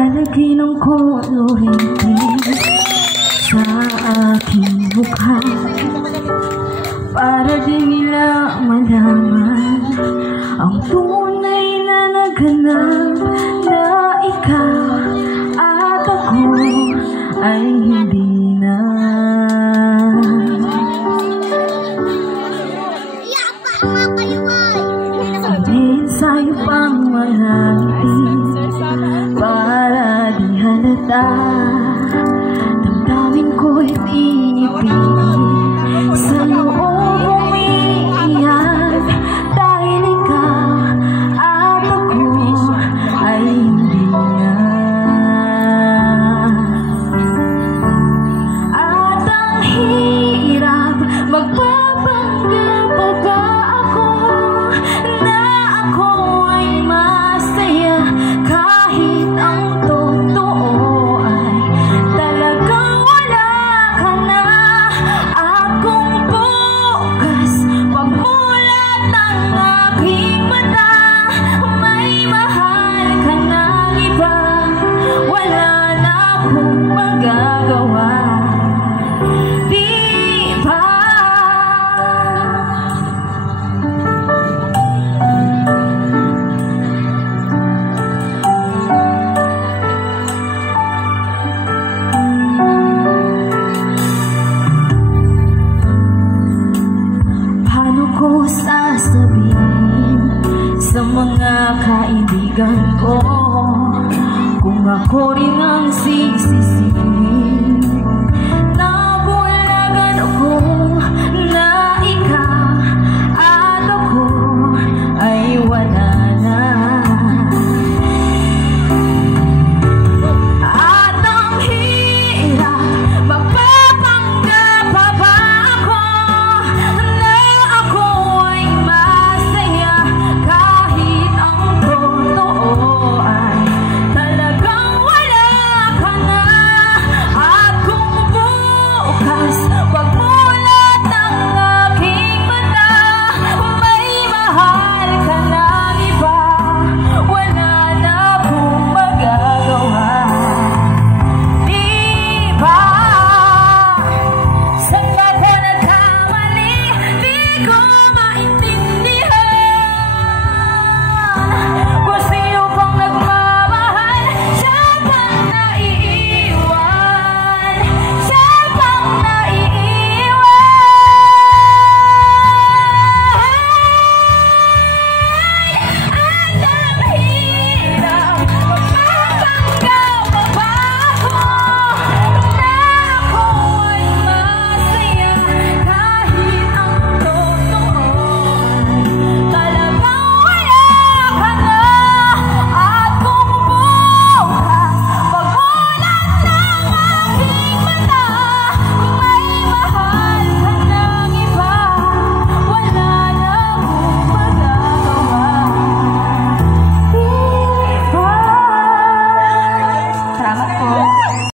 Lalagay ng kolorente sa aking mukha para din nila malaman ang tunay na naganap na ikaw at ako ay hindi na. Sabihin sa'yo pang mahati para di halata, damdamin ko'y pinipili sa loob umiiyak dahil ikaw at ako ay hindi na. At ang hirap magpapanggap pa ba ako na ako ay masaya kahit ang totoo ay talagang wala ka na. Akong bukas pagmulat ang aking mata, may mahal ka ng iba, wala na akong magagawa. Ko sasabihin sa mga kaibigan ko kung ako rin ang sisisihin